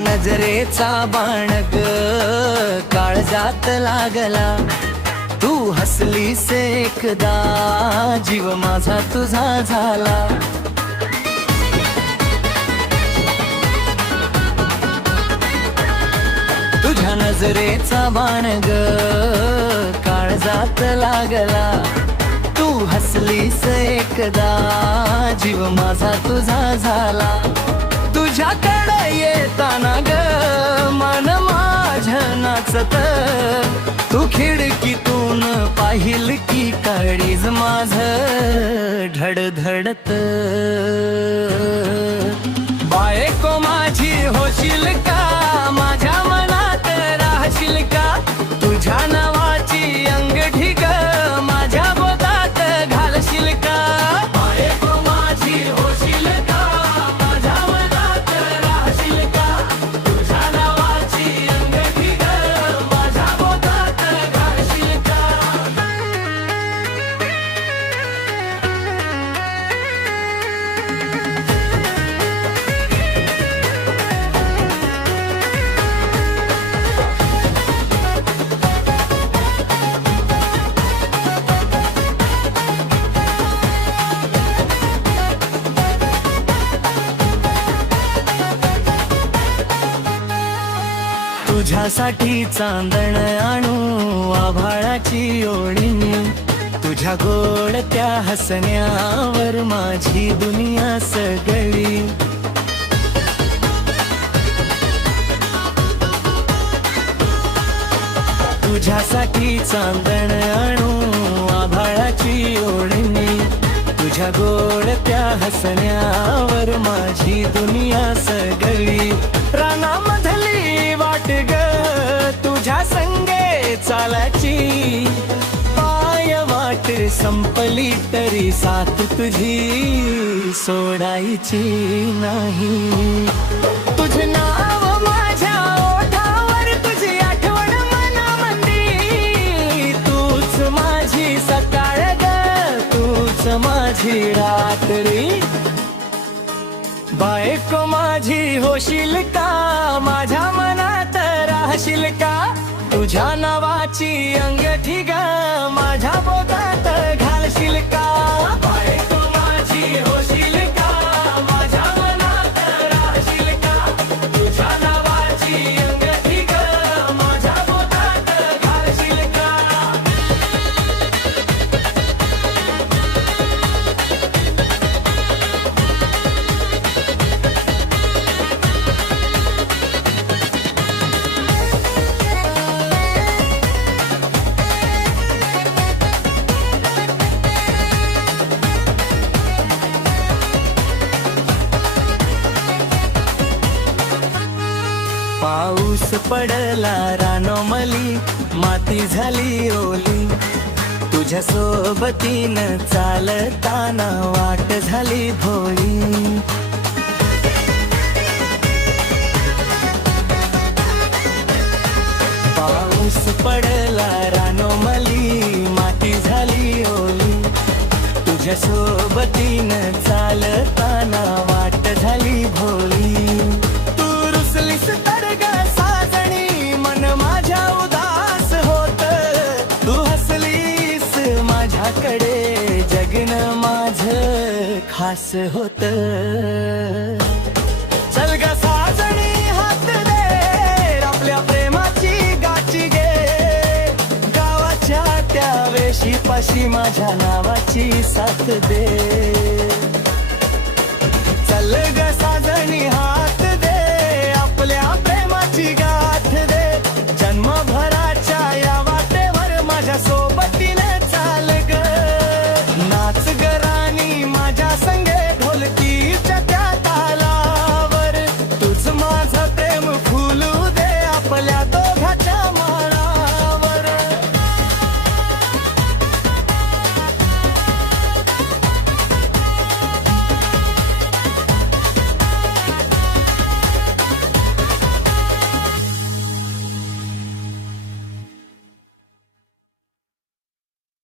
नजरेचा बाण ग काळजात लागला, तू हसलीस एकदा जीव माझा तुझा झाला. तुझ्या नजरेचा बाण ग काळजात लागला, तू हसलीस एकदा जीव माझा तुझा झाला. तुझ्याकडे येताना ग मन माझ्या नाचत, तू खिडकीतून पाहिल की काळीज माझ धडधडत. बायको माझी होशील का, माझ्या मनात राहशील का, तुझ्या नावाची अंगठी ग माझ्या बोटात घालशील का. बायको माझी होशील का, माझ्या मनात राहशील का, तुझ्या नावाची अंगठी ग माझ्या बोटात घालशील का. तुझ्यासाठी चांदण आणू आभाळाची ओढणी, तुझ्या गोडत्या हसण्यावर माझी दुनिया सगळी. तुझ्यासाठी चांदण आणू आभाळाची ओढणी, तुझ्या गोडत्या हसण्यावर माझी दुनिया सगळी. रानामधली वाट ग तुझ्या संगे चालाची, पाय वाट संपली तरी साथ तुझी सोडायची नाही. तुझे नाव माझ्या ओठावर, तुझी आठवण मनामंदी, तूच माझी सकाळ ग तूच माझी रात्री. बायको माझी होशील का, माझ्या मनात राहशील का, तुझ्या नावाची अंगठी ग माझ्या बोटात घालशील का. बायको माझी होशील का, माझ्या मनात राहशील का, तुझ्या नावाची अंगठी ग माझ्या बोटात घालशील का. पाऊस पडला रानोमली, माती झाली ओली, तुझ्या सोबतीनं चालताना वाट झाली भोळी. पाऊस पडला रानोमली, माती झाली ओली, तुझ्या सोबतीनं चालताना वाट झाली भोळी. माझ्याकडे जगन माझ खास होत. चल ग साजणी हात दे, आपल्या प्रेमाची गाठी घे, गावाच्या त्या वेशीपाशी माझ्या नावाची साथ दे. चल ग साजणी